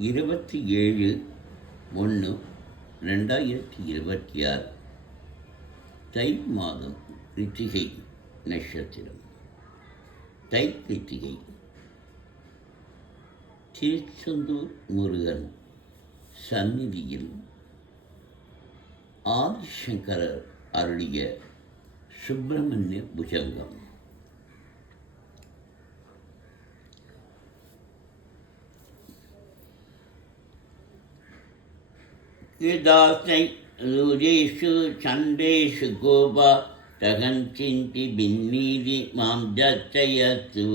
27/1/2026 தை மாதம் கிருத்திகை நட்சத்திரம். தை கிருத்திகை. திருச்செந்தூர் முருகன் சந்நிதியில் ஆதிசங்கரர் அருளிய சுப்பிரமணிய புஜங்கம். கிருதாசை ருஜேஷு சண்டேஷு கோபா தகஞ்சிந்தி பின்னீதி மாம் ஜச்சயத்து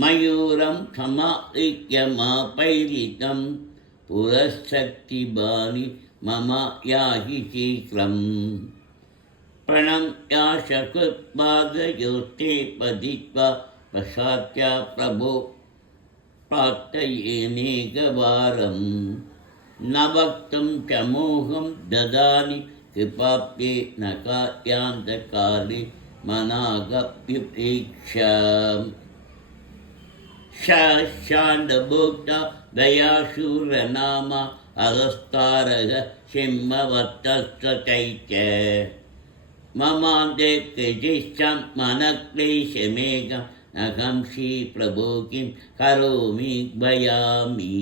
மயூரம் சமாரிக்யமாபைரிதம் புரசக்திபானி மம யாஹி சீக்ரம் प्रणम्याशकृत्पादयोस्ते पतित्वा प्रसाद्या प्रभो प्रार्थयेनेकवारं न वक्तुं च मोहं ददानि कृपाप्ये न कार्यान्तकाले मनागप्युपेक्षा शाण्डभोक्ता दयाशूरनामा अगस्तारः सिंहवत्तश्चैत्य ममान्ते कृजिष्ठं मनक्लेशमेघं अहं श्रीप्रभो किं करोमि भयामि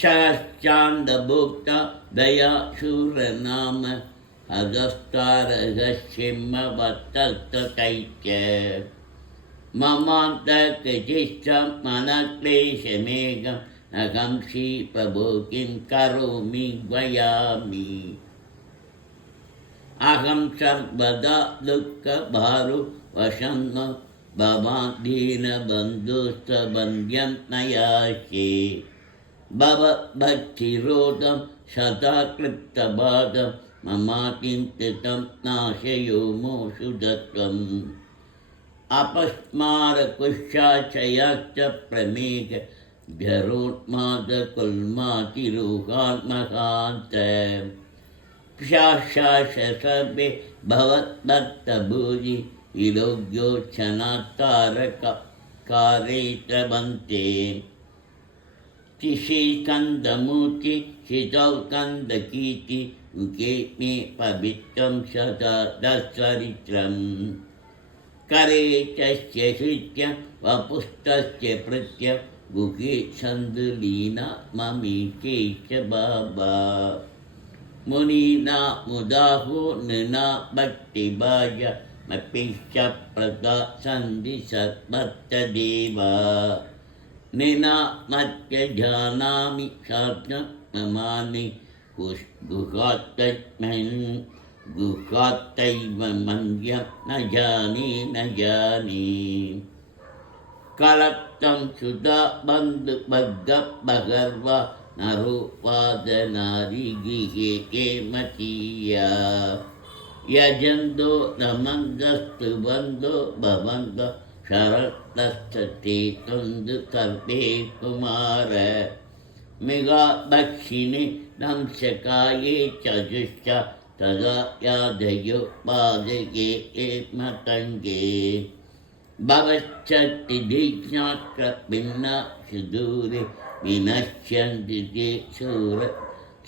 शाण्डभोक्ता दयाशूरनाम अगस्तारः सिंहवत्तश्चैत्य ममान्ते कृजिष्ठं मनक्लेशमेघं अहं श्रीप्रभो किं करोमि भयामि अहं सर्वदा दुःखभारो वशन्न भवान् दीनबन्धुस्तबन्ध्यं न याचे भवद्भक्तिरोधं सदा क्लिप्तबाधं ममाचिन्तितं नाशयो मोषुदत्वम् अपस्मारकुशाचयाश्च प्रमेघ जरोन्मादकुल्मातिरोहात्मकान्त शाशाशसर्वे भवद्भक्तभूरि विलोक्योच्छनात्तारकारे तिशिकन्दमूर्ति शितौकन्दकीर्ति मुखे मे पवित्रं सदा दशरित्रम् करे तस्य हृत्यं वपुस्तस्य प्रत्यं गुहे सन्दुलीना ममीके च बाबा मुनीना मुदाहो नृना भक्तिभाज मपेश्च प्रदा सन्धि सद्भक्तदेवा नृना मत्य जानामि शास्त्रं ममामि गुहात्तैव मन्यं न जाने कलक्तं सुधा बन्धुभगर्वा नरोपादनारी गृहे केमतीया यजन्तो नमन्दस्तु बन्धो भवन्तो शरतस्तते तुन्दु सर्वे कुमार मेघा दक्षिणे दंशकाये चजुश्च तदा यादयो पादये मतङ्गे भवच्छक्तिदीक्षात्रभिन्ना सुदूरे विनश्यन्ति ते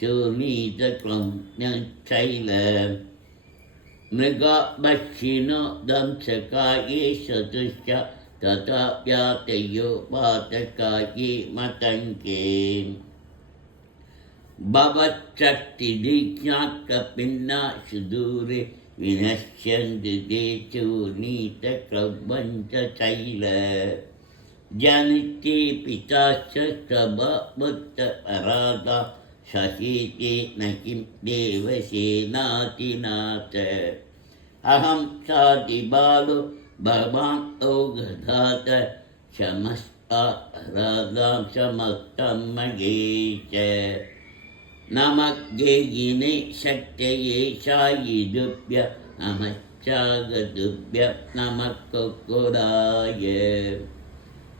चूर्णीतक्लम्यशैल मृगाभक्षिणो दंशकाये चतुश्च तथा यातयो पातकाये मतङ्गे भवच्छक्तिदीक्षात्रभिन्ना सुदूरे विनश्यन्ति ते चूर्णीतक्लम्यशैल जनिते पिताश्च स्वभवत्तपराधा शशीते न किं देवसेनातिनाथ अहं सातिबालो भवान् औगधात क्षमस्ताराधां समस्तं मगे च नमज्ञेयिने शक्तये शायिदुभ्य नमश्चागदुभ्य नमः कुक्कुराय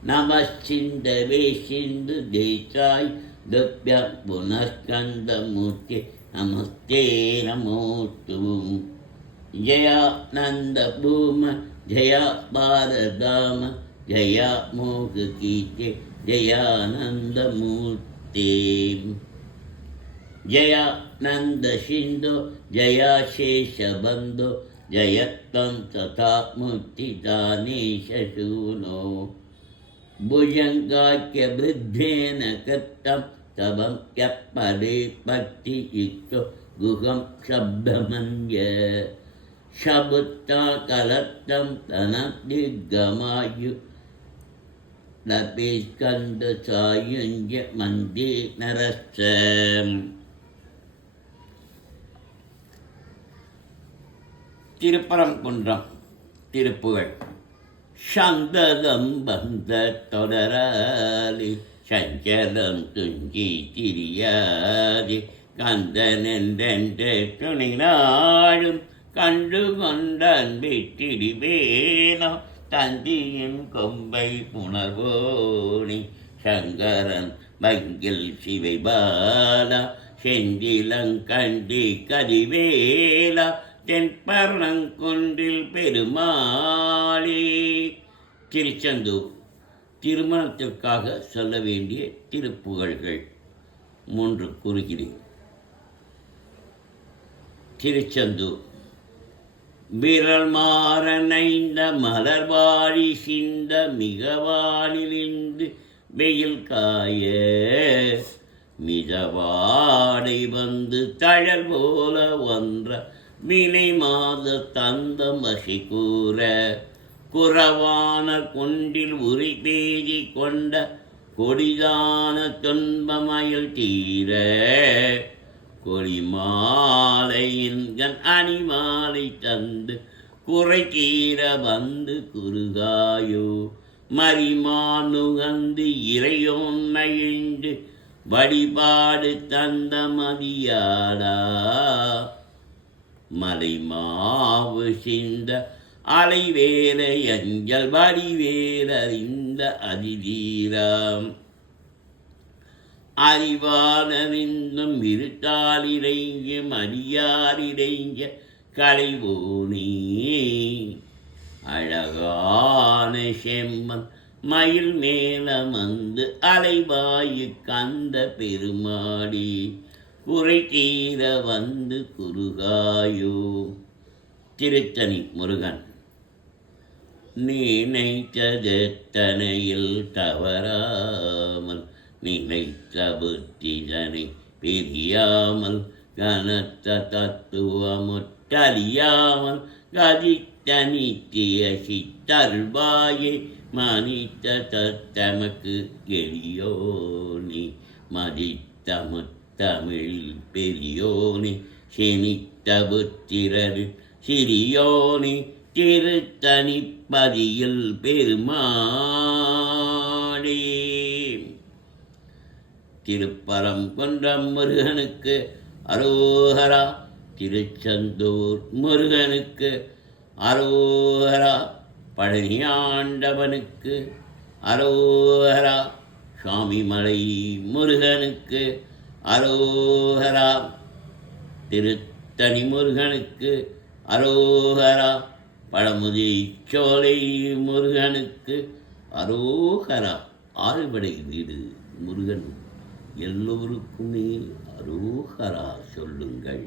नमश्चिन्दवे सिन्धुदेशाय दुभ्यः पुनस्कन्दमूर्ति नमस्ते नमोऽस्तु जयानन्दभूम जया भारदाम जया मोह कीते जयानंद मूर्ते। जयानंद सिंधु जया शेष बंधु जयत्वं तथा मुक्तिदानेश शूनो। भुजंगाख्य बुद्धेन कृतं तवं यत्पदे पत्तियुक्तो गुहं शब्दमन्य। शबुत्ता कलत्तं तनदिग्गमायु लपिस्कन्द सायुञ्ज मन्दे नरश्च। திருப்பரங்குன்றம் திருப்புகழ். சந்ததம் வந்த தொடராலி சஞ்சலம் துஞ்சி திரியாதி கந்தனென்றென்று துணிநாளும் கண்டு கொண்டான் விட்டிடுவேனோ தந்தியின் கொம்பை புணர்வோனி. சங்கரன் மங்கில் சிவைபாலா செந்திலங்கண்டி கதிவேலா தென்பரங்குன்றில் பெருமாளே. திருச்செந்தூர் திருமணத்திற்காக சொல்ல வேண்டிய திருப்புகழ்கள் 3 கூறுகிறேன். திருச்செந்தூர். விரல் மாறனைந்த மலர்வாழி சிந்த மிகவானிலிருந்து வெயில் காய மிதவாடை வந்து தழல் போல ஒன்ற வினை மாத தந்தம் வசி கூற குறவான குண்டில் உரி பேதி கொண்ட கொடிதான துன்பமயல் தீர கொடிமாலையின் கண் அணிமாலை தந்து குறை தீர வந்து குறுகாயோ. மரிமானுகந்து இறையோன்மையின்று வழிபாடு தந்த மதியாடா. மலை மாவு சிந்த அலைவேலை அஞ்சல் வடிவேலறிந்த அதிதீரம். அறிவானறிந்தும் இருட்டாலிடைஞ்சும் அடியாரிடைஞ்ச களைவோனே. அழகான செம்மன் மயில் மேலமந்து அலைவாயு கந்த பெருமாடி குறை தீர வந்து குறுகாயோ. திருத்தணி முருகன். நினைத்ததெத்தனையில் தவறாமல் நினைத்த புத்திதனை பிரியாமல் கனத்த தத்துவமுற்றலியாமல் கதித்த நித்திய சித்தருள்வாயே. மனித தத்தமக்கு எளியோனி மதித்த முத்தமிழில் பெரியோனி செனித்த புத்திரர் சிறியோனி திருத்தணிப்பதியில் பெருமாளே. திருப்பரங்குன்றம் முருகனுக்கு அரோகரா. திருச்செந்தூர் முருகனுக்கு அரோகரா. பழனியாண்டவனுக்கு அரோகரா. சுவாமிமலை முருகனுக்கு அரோகரா. திருத்தணி முருகனுக்கு அரோகரா. பழமுதி சோலை முருகனுக்கு அரோகரா. ஆறுபடை வீடு முருகன் எல்லோருக்குமே அரோகரா சொல்லுங்கள்.